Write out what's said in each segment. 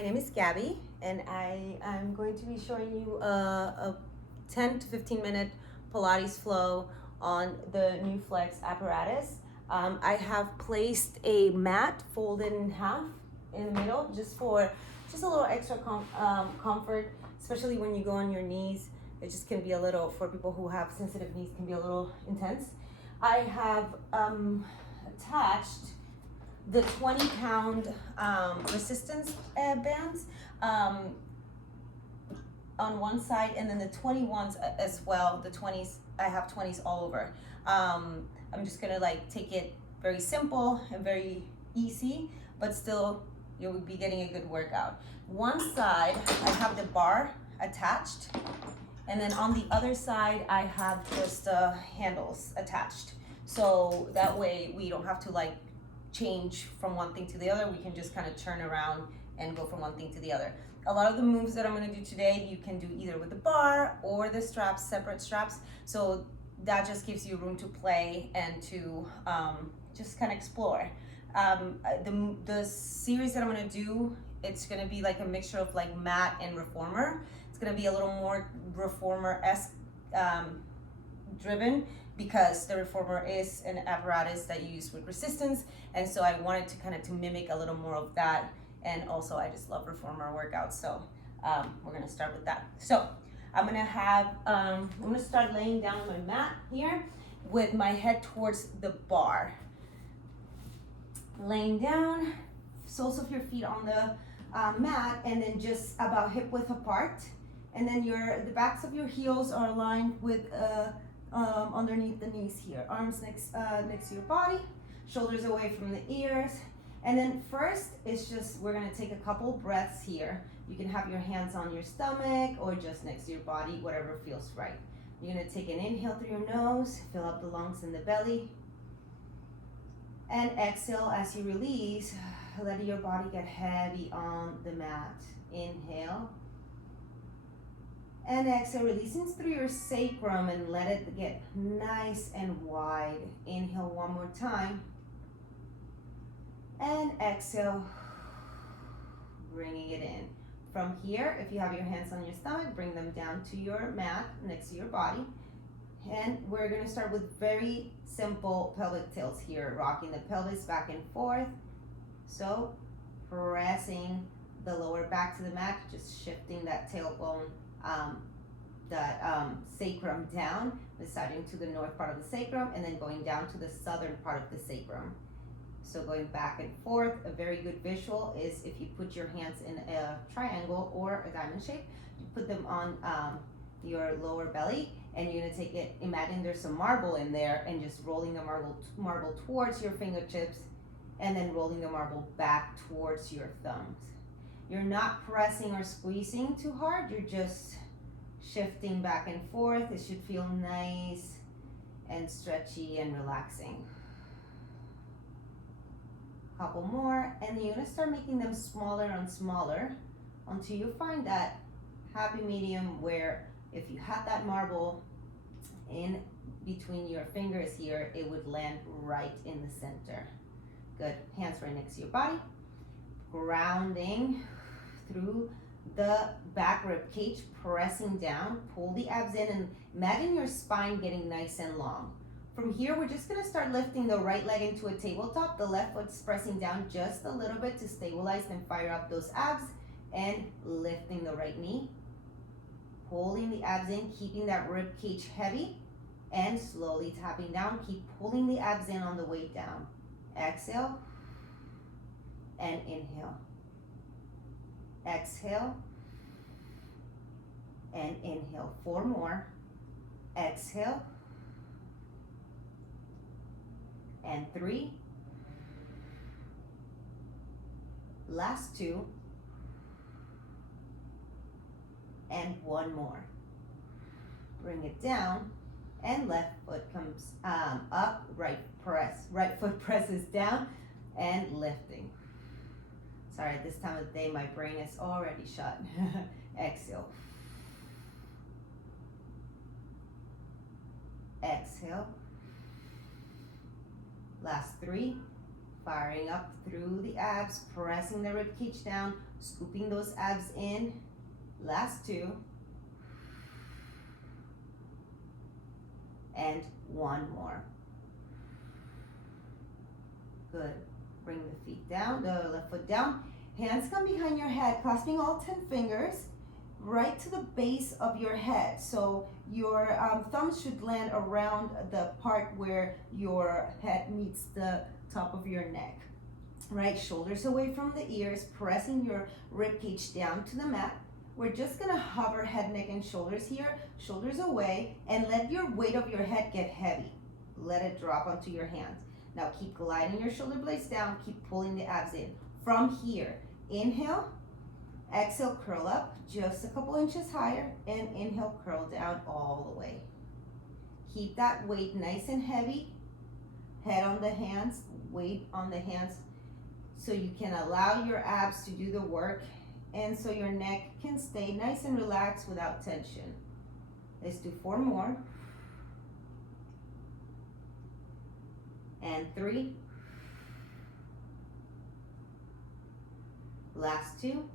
My name is Gabi, and I am going to be showing you a 10 to 15 minute Pilates flow on the Nouflex apparatus. I have placed a mat folded in half in the middle just a little extra comfort, especially when you go on your knees. It just can be a little, for people who have sensitive knees, can be a little intense. I have attached the 20-pound resistance bands on one side, and then the 21s as well. The 20s, I have 20s all over. I'm just gonna take it very simple and very easy, but still you will be getting a good workout. One side I have the bar attached, and then on the other side I have just handles attached, so that way we don't have to change from one thing to the other. We can just kind of turn around and go from one thing to the other. A lot of the moves that I'm going to do today, you can do either with the bar or the straps, separate straps. So that just gives you room to play and to just kind of explore. The series that I'm going to do, it's going to be like a mixture of mat and reformer. It's going to be a little more reformer-esque driven, because the reformer is an apparatus that you use with resistance, and so I wanted to kind of to mimic a little more of that. And also I just love reformer workouts, so we're gonna start with that. So I'm gonna start laying down my mat here with my head towards the bar. Laying down, soles of your feet on the mat, and then just about hip width apart, and then the backs of your heels are aligned with underneath the knees here. Arms next to your body, shoulders away from the ears. And then first, we're gonna take a couple breaths here. You can have your hands on your stomach or just next to your body, whatever feels right. You're gonna take an inhale through your nose, fill up the lungs and the belly. And exhale as you release, letting your body get heavy on the mat. Inhale. And exhale, releasing through your sacrum and let it get nice and wide. Inhale one more time. And exhale, bringing it in. From here, if you have your hands on your stomach, bring them down to your mat next to your body. And we're gonna start with very simple pelvic tilts here, rocking the pelvis back and forth. So pressing the lower back to the mat, just shifting that tailbone, sacrum down, massaging to the north part of the sacrum, and then going down to the southern part of the sacrum. So going back and forth. A very good visual is if you put your hands in a triangle or a diamond shape, you put them on your lower belly, and you're gonna take it, imagine there's some marble in there, and just rolling the marble towards your fingertips, and then rolling the marble back towards your thumbs. You're not pressing or squeezing too hard, you're just shifting back and forth. It should feel nice and stretchy and relaxing. Couple more, and then you're gonna start making them smaller and smaller until you find that happy medium where if you had that marble in between your fingers here, it would land right in the center. Good. Hands right next to your body. Grounding through the back rib cage, pressing down, pull the abs in, and imagine your spine getting nice and long. From here, we're just gonna start lifting the right leg into a tabletop, the left foot's pressing down just a little bit to stabilize and fire up those abs, and lifting the right knee, pulling the abs in, keeping that rib cage heavy, and slowly tapping down. Keep pulling the abs in on the way down. Exhale, and inhale. Exhale, and inhale. 4 more. Exhale, and 3. Last 2. And 1 more. Bring it down, and left foot comes up, right foot presses down, and lifting. Sorry, at this time of the day, my brain is already shut. Exhale. Exhale. Last 3. Firing up through the abs, pressing the rib cage down, Scooping those abs in. Last 2. And 1 more. Good. Bring the feet down, the left foot down. Hands come behind your head, clasping all 10 fingers right to the base of your head. So your thumbs should land around the part where your head meets the top of your neck. Right, shoulders away from the ears, pressing your rib cage down to the mat. We're just gonna hover head, neck, and shoulders here, shoulders away, and let your weight of your head get heavy. Let it drop onto your hands. Now keep gliding your shoulder blades down, keep pulling the abs in. From here, inhale, exhale, curl up just a couple inches higher, and inhale, curl down all the way. Keep that weight nice and heavy, head on the hands, weight on the hands, so you can allow your abs to do the work, and so your neck can stay nice and relaxed without tension. Let's do 4 more. And 3. Last 2.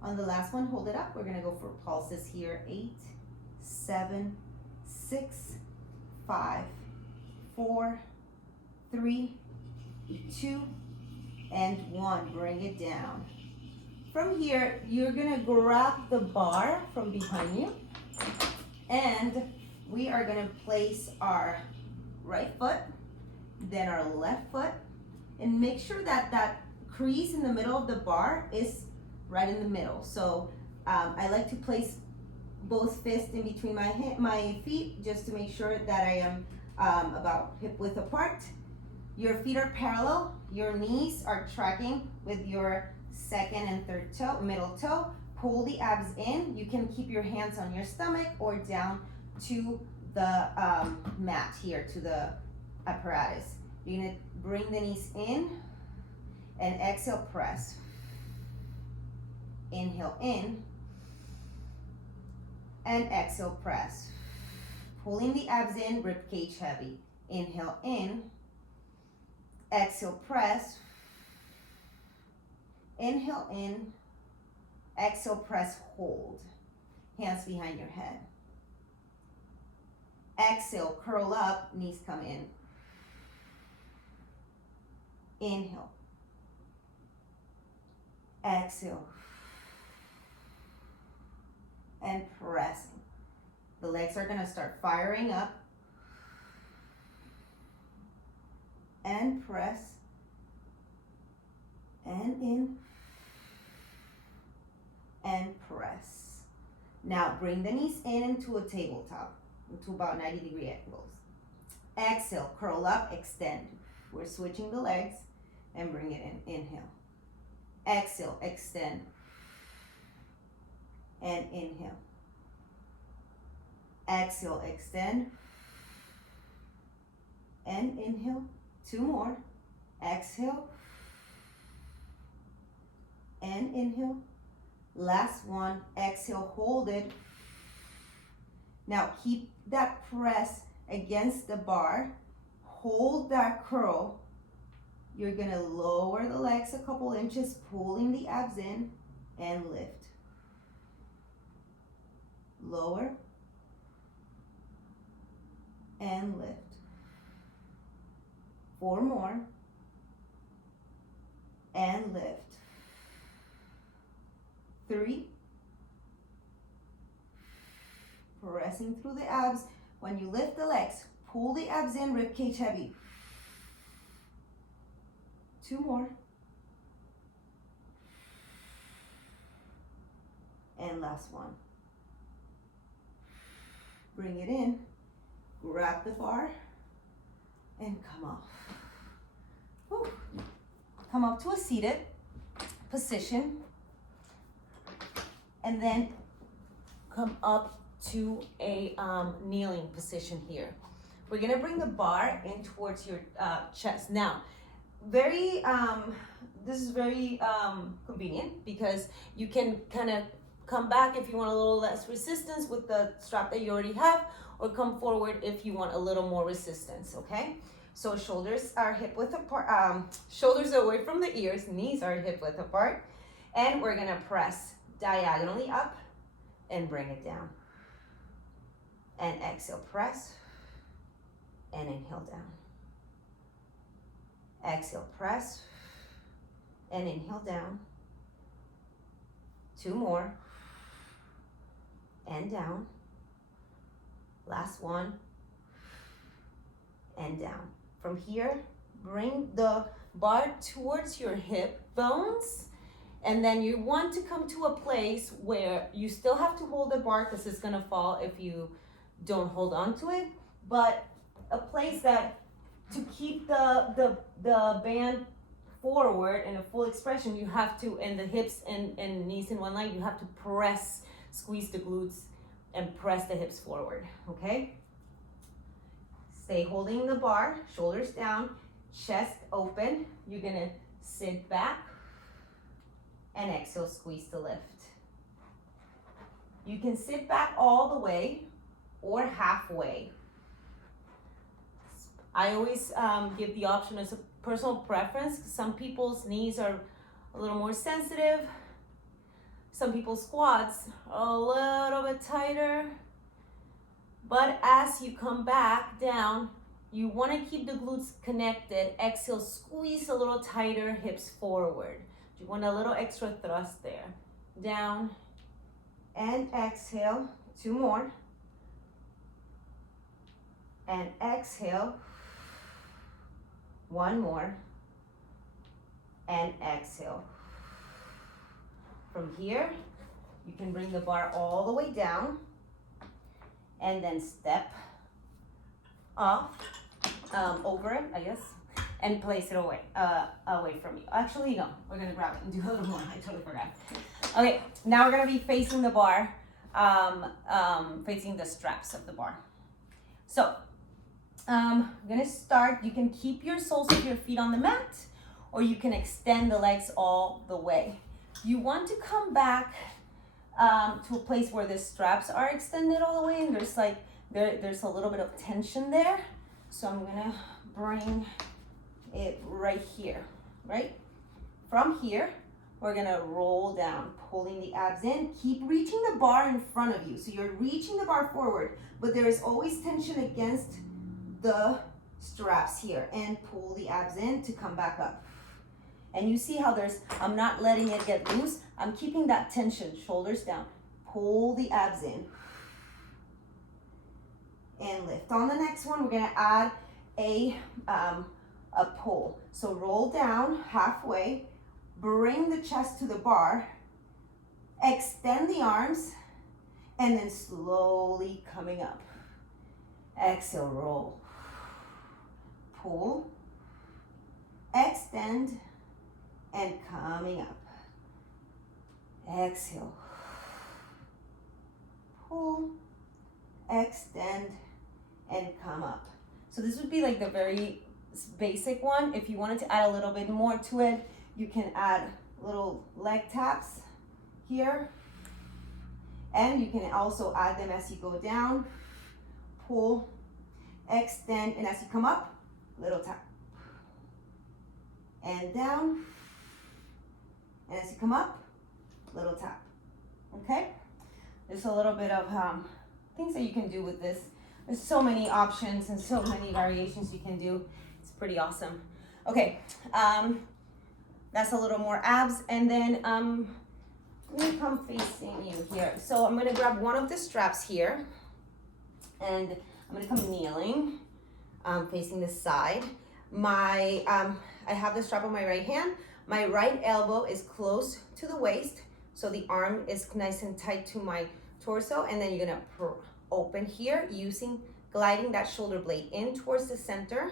On the last one, hold it up. We're gonna go for pulses here. 8, 7, 6, 5, 4, 3, 2, and 1. Bring it down. From here, you're gonna grab the bar from behind you, and we are gonna place our right foot, then our left foot, and make sure that that crease in the middle of the bar is right in the middle. So I like to place both fists in between my feet, just to make sure that I am about hip width apart. Your feet are parallel, your knees are tracking with your second and third toe, middle toe. Pull the abs in. You can keep your hands on your stomach or down to the mat here, to the apparatus. You're gonna bring the knees in and exhale, press. Inhale in and exhale, press. Pulling the abs in, rib cage heavy. Inhale in, exhale, press. Inhale in, exhale, press, hold. Hands behind your head. Exhale, curl up, knees come in. Inhale. Exhale. And pressing. The legs are gonna start firing up. And press. And in. And press. Now bring the knees in into a tabletop, into about 90-degree angles. Exhale, curl up, extend. We're switching the legs and bring it in. Inhale. Exhale, extend. And inhale. Exhale, extend. And inhale. 2 more. Exhale. And inhale. Last one. Exhale, hold it. Now keep that press against the bar. Hold that curl. You're gonna lower the legs a couple inches, pulling the abs in, and lift. Lower and lift. 4 more and lift. 3. Pressing through the abs. When you lift the legs, pull the abs in, rib cage heavy. 2 more. And last one. Bring it in, grab the bar, and come off. Whew. Come up to a seated position, and then come up to a kneeling position here. We're gonna bring the bar in towards your chest. Now, this is very convenient, because you can kind of come back if you want a little less resistance with the strap that you already have, or come forward if you want a little more resistance, okay? So shoulders are hip width apart, shoulders away from the ears, knees are hip width apart. And we're gonna press diagonally up and bring it down. And exhale, press, and inhale down. Exhale, press, and inhale down. 2 more, and down. Last one, and down. From here, bring the bar towards your hip bones, and then you want to come to a place where you still have to hold the bar because it's gonna fall if you don't hold on to it, but a place that to keep the band forward in a full expression, you have to, and the hips and knees in one line, you have to press, squeeze the glutes and press the hips forward, okay? Stay holding the bar, shoulders down, chest open. You're gonna sit back and exhale, squeeze the lift. You can sit back all the way or halfway. I always give the option as a personal preference. Some people's knees are a little more sensitive. Some people's squats are a little bit tighter. But as you come back down, you want to keep the glutes connected. Exhale, squeeze a little tighter, hips forward. You want a little extra thrust there. Down and exhale. 2 more. And exhale. 1 more. And exhale. From here, you can bring the bar all the way down and then step off, over it, I guess, and place it away from you. Actually, no, we're gonna grab it and do a little more. I totally forgot. Okay, now we're gonna be facing the bar, facing the straps of the bar. So, I'm gonna start. You can keep your soles of your feet on the mat, or you can extend the legs all the way. You want to come back to a place where the straps are extended all the way, and there's like there's a little bit of tension there. So I'm gonna bring it right here, right? From here, we're gonna roll down, pulling the abs in. Keep reaching the bar in front of you. So you're reaching the bar forward, but there is always tension against the straps here, and pull the abs in to come back up. And you see how I'm not letting it get loose. I'm keeping that tension, shoulders down. Pull the abs in. And lift. On the next one, we're gonna add a pull. So roll down halfway, bring the chest to the bar, extend the arms, and then slowly coming up. Exhale, roll. Pull, extend, and coming up. Exhale. Pull, extend, and come up. So this would be like the very basic one. If you wanted to add a little bit more to it, you can add little leg taps here. And you can also add them as you go down. Pull, extend, and as you come up, little tap. And down. And as you come up, little tap. Okay? There's a little bit of things that you can do with this. There's so many options and so many variations you can do. It's pretty awesome. Okay, that's a little more abs. And then let me come facing you here. So I'm gonna grab one of the straps here, and I'm gonna come kneeling, facing the side. I have the strap on my right hand. My right elbow is close to the waist, so the arm is nice and tight to my torso, and then you're gonna open here, gliding that shoulder blade in towards the center,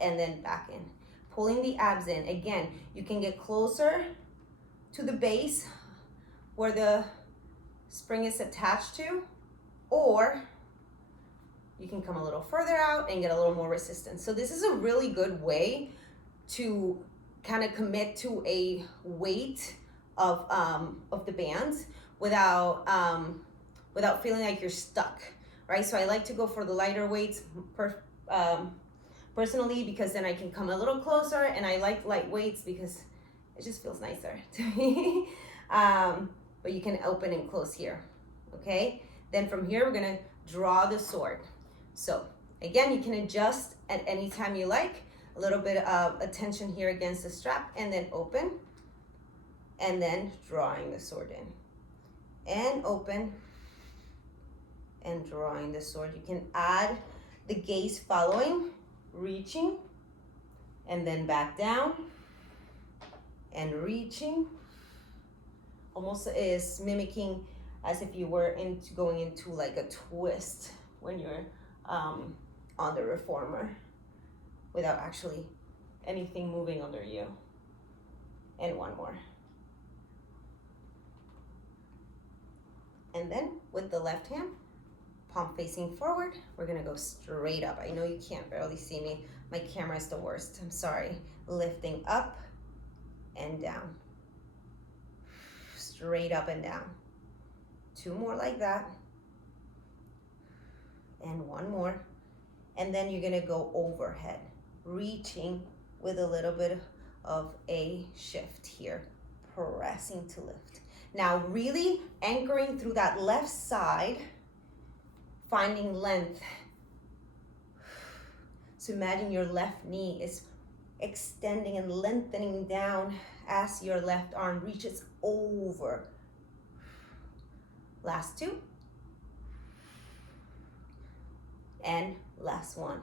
and then back in. Pulling the abs in. Again, you can get closer to the base where the spring is attached to, or you can come a little further out and get a little more resistance. So this is a really good way to kind of commit to a weight of the bands without feeling like you're stuck, right? So I like to go for the lighter weights personally, because then I can come a little closer, and I like light weights because it just feels nicer to me. But you can open and close here, okay? Then from here, we're gonna draw the sword. So again, you can adjust at any time you like, a little bit of attention here against the strap, and then open, and then drawing the sword in. And open, and drawing the sword. You can add the gaze following, reaching, and then back down, and reaching. Almost is mimicking as if you were going into like a twist when you're on the reformer, without actually anything moving under you. And one more. And then with the left hand, palm facing forward, we're gonna go straight up. I know you can't barely see me. My camera is the worst, I'm sorry. Lifting up and down. Straight up and down. 2 more like that. And 1 more. And then you're gonna go overhead, reaching with a little bit of a shift here, pressing to lift. Now really anchoring through that left side, finding length. So imagine your left knee is extending and lengthening down as your left arm reaches over. Last 2. And last 1.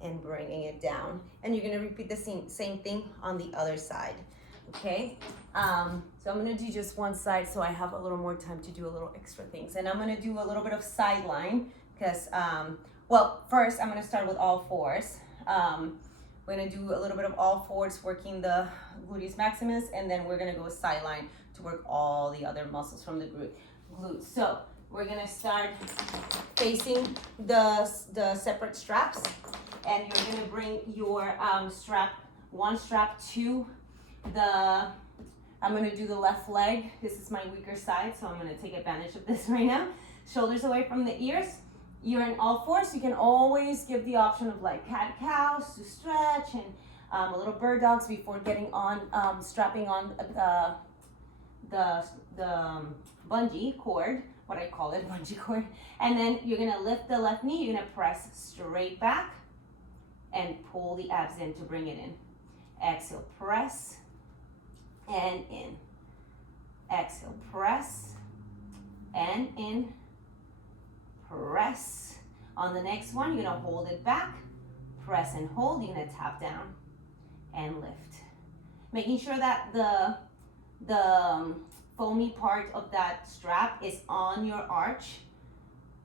And bringing it down. And you're gonna repeat the same thing on the other side, okay? So I'm gonna do just one side so I have a little more time to do a little extra things. And I'm gonna do a little bit of sideline because, well, first I'm gonna start with all fours. We're gonna do a little bit of all fours, working the gluteus maximus, and then we're gonna go sideline to work all the other muscles from the glutes. So we're gonna start facing the separate straps, and you're gonna bring your one strap to the, I'm gonna do the left leg. This is my weaker side, so I'm gonna take advantage of this right now. Shoulders away from the ears. You're in all fours. You can always give the option of like cat-cows to stretch, and a little bird dogs before getting on, strapping on the bungee cord, what I call it, bungee cord. And then you're gonna lift the left knee, you're gonna press straight back and pull the abs in to bring it in. Exhale, press and in. Exhale, press and in. Press. On the next one, you're gonna hold it back, press and hold. You're gonna tap down and lift. Making sure that the foamy part of that strap is on your arch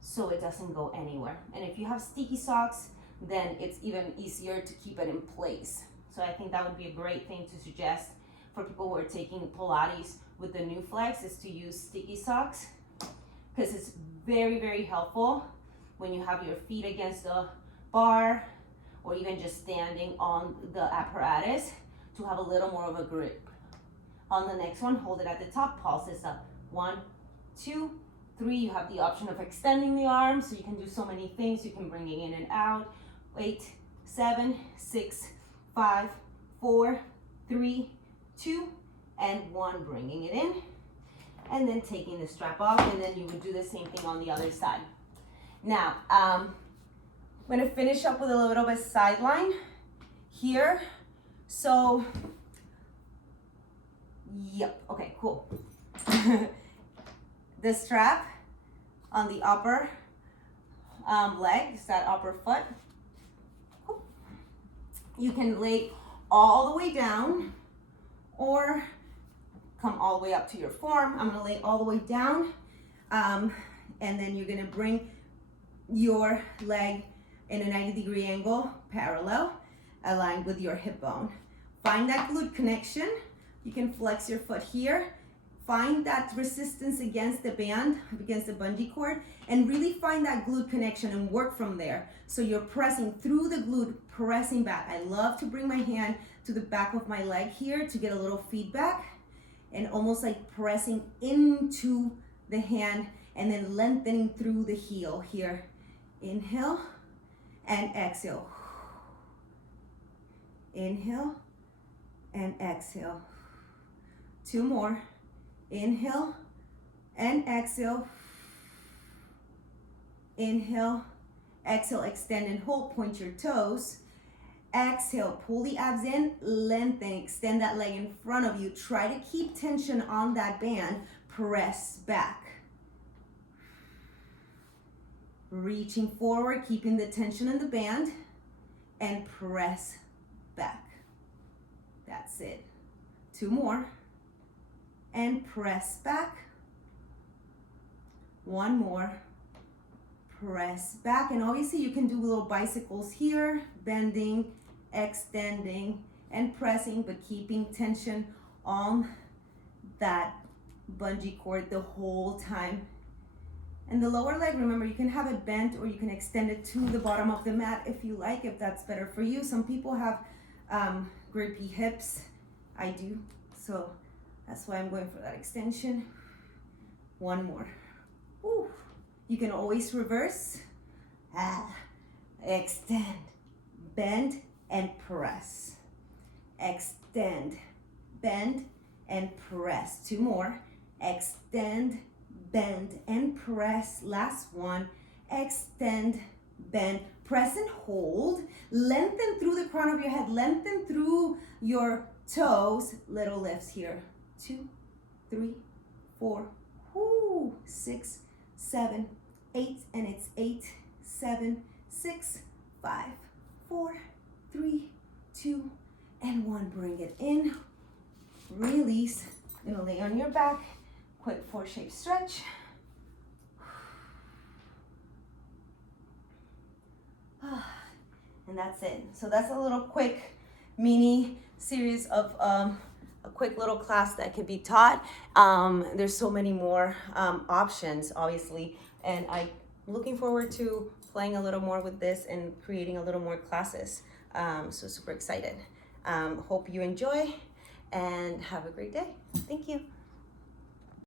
so it doesn't go anywhere. And if you have sticky socks, then it's even easier to keep it in place. So I think that would be a great thing to suggest for people who are taking Pilates with the Nouflex, is to use sticky socks, because it's very, very helpful when you have your feet against the bar or even just standing on the apparatus to have a little more of a grip. On the next one, hold it at the top, pulse this up. 1, 2, 3. You have the option of extending the arms, so you can do so many things. You can bring it in and out. 8, 7, 6, 5, 4, 3, 2, and 1. Bringing it in. And then taking the strap off, and then you would do the same thing on the other side. Now, I'm gonna finish up with a little bit sideline here. So, yep, okay, cool. The strap on the upper leg, is that upper foot. Cool. You can lay all the way down or come all the way up to your form. I'm gonna lay all the way down, and then you're gonna bring your leg in a 90-degree angle, parallel, aligned with your hip bone. Find that glute connection. You can flex your foot here. Find that resistance against the band, against the bungee cord, and really find that glute connection and work from there. So you're pressing through the glute, pressing back. I love to bring my hand to the back of my leg here to get a little feedback, and almost like pressing into the hand and then lengthening through the heel here. Inhale and exhale. Inhale and exhale. 2 more. Inhale and exhale. Inhale, exhale, extend and hold, point your toes. Exhale, pull the abs in, lengthen, extend that leg in front of you. Try to keep tension on that band, press back. Reaching forward, keeping the tension in the band, and press back. That's it. 2 more, and press back. 1 more. Press back, and obviously you can do little bicycles here, bending, extending, and pressing, but keeping tension on that bungee cord the whole time. And the lower leg, remember, you can have it bent or you can extend it to the bottom of the mat if you like, if that's better for you. Some people have grippy hips. I do, so that's why I'm going for that extension. 1 more. Woo. You can always reverse, extend, bend, and press. Extend, bend, and press. 2 more. Extend, bend, and press. Last one. Extend, bend, press, and hold. Lengthen through the crown of your head. Lengthen through your toes. Little lifts here. 2, 3, 4, 6, 7, 8, and it's 8, 7, 6, 5, 4, 3, 2, and 1. Bring it in, release. You're gonna lay on your back, quick 4-shape stretch. And that's it. So that's a little quick mini series of a quick little class that can be taught. There's so many more options, obviously, and I'm looking forward to playing a little more with this and creating a little more classes. So super excited. Hope you enjoy and have a great day. Thank you.